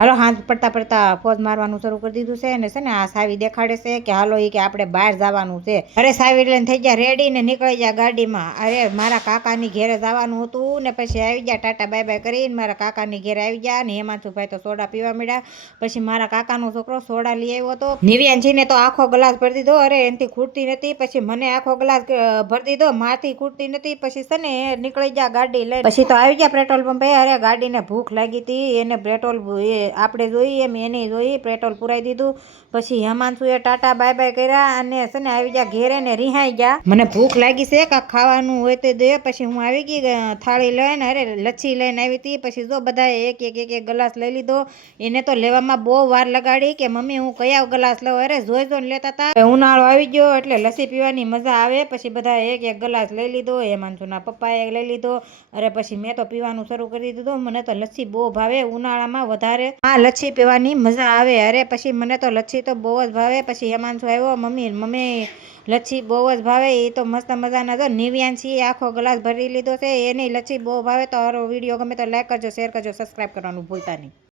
હાલો હાથ પડતા પડતા ફોજ મારવાનું શરૂ કરી દીધું છે ને આ સાવી દેખાડે છે કે હાલો એ કે આપણે બહાર જવાનું છે. અરે સાવી લઈને થઈ ગયા રેડી ને નીકળી ગયા ગાડીમાં. અરે મારા કાકાની ઘેરે જવાનું હતું ને પછી આવી ગયા ટાટા બાય બાય કરીને મારા કાકાની ઘેરે આવી ગયા ને હેમાંશુભાઈ તો સોડા પીવા મળ્યા. પછી મારા કાકાનો છોકરો સોડા લઈ આવ્યો હતો. નિવ્યાનજીને તો આખો ગ્લાસ ભરી દીધો. અરે એનથી ખૂટતી નથી. પછી મને આખો ગ્લાસ ભરી દીધો. માથી ખૂટતી નથી. પછી છે ને નીકળી ગયા ગાડી લઈને. પછી તો આવી ગયા પેટ્રોલ પંપે. અરે ગાડીને ભૂખ લાગી હતી એને પેટ્રોલ આપણે જોઈએ એમ એને જોઈ પેટ્રોલ પુરાઈ દીધું. પછી હેમાંશુએ ટાટા બાય બાય કર્યા અને છે ને આવી ગયા ઘેરે ને રિહાઈ ગયા. મને ભૂખ લાગી છે કાંઈક ખાવાનું હોય તો દે. પછી હું આવી ગઈ થાળી લઈને. અરે લચ્છી લઈને આવી હતી. પછી જો બધાએ એક એક ગ્લાસ લઈ લીધો. એને તો લેવામાં બહુ વાર લગાડી કે મમ્મી હું કયા ગ્લાસ લઉં. અરે જોઈ જોઈને લેતા હતા. ઉનાળો આવી ગયો એટલે લસ્સી પીવાની મજા આવે. પછી બધાએ એક ગ્લાસ લઈ લીધો. હેમાંશુના પપ્પાએ લઈ લીધો. અરે પછી મેં તો પીવાનું શરૂ કરી દીધું. મને તો લસ્સી બહુ ભાવે ઉનાળામાં વધારે. આ લચ્છી પીવાની મજા આવે. અરે પછી મને તો લચ્છી તો બહુ જ ભાવે. પછી હેમાંશુ આવ્યો મમ્મી લચ્છી બહુ જ ભાવે. એ તો મસ્ત મજાના તો નિવ્યાંશી આખો ગ્લાસ ભરી લીધો છે. એની લચ્છી બહુ ભાવે. તો વિડીયો ગમે તો લાઈક કરજો, શેર કરજો, સબસ્ક્રાઈબ કરવાનું ભૂલતા નહીં.